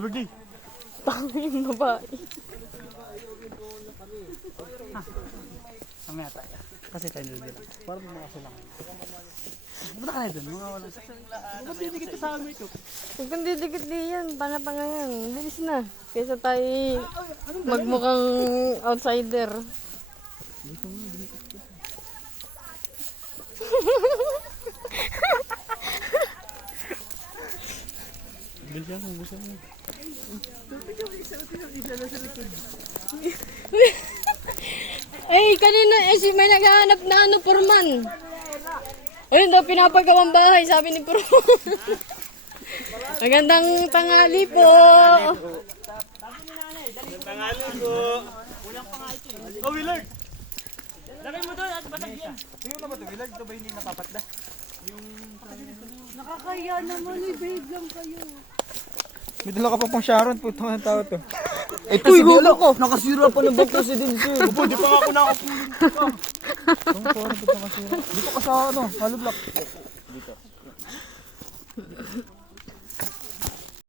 birthday? Tanging babae. Mamaya tayo. Kasi tayo nila. Para makasulang. Punta ka na doon, mga walang ba't didikit ka sa amin ito? Huwag kang didikit diyan. Tanga-tanga yan. Bilis na. Kaysa tayo magmukhang outsider. Bilis yan, kung gusto mo. Ay, kanina may naghahanap na ano, Purman. Ayun daw, pinapagawang bahay, sabi ni Purman. Magandang tanghali po. Tangali ko. Walang pangayto eh. Oh, Willard! Lagay mo doon at basag yan. Tingnan na ba ito, Willard? Ito ba hindi napapatla? Nakakaya naman, babe lang kayo. May dala ka pa pang Sharon, putang ang tao to. Uy, gulo ko! Nakasira pa ng bag presidency. Upo, di pa nga ako nakapulong. Ang parang ba't nakasira? Dito ka sa ano, hollow block. Dito.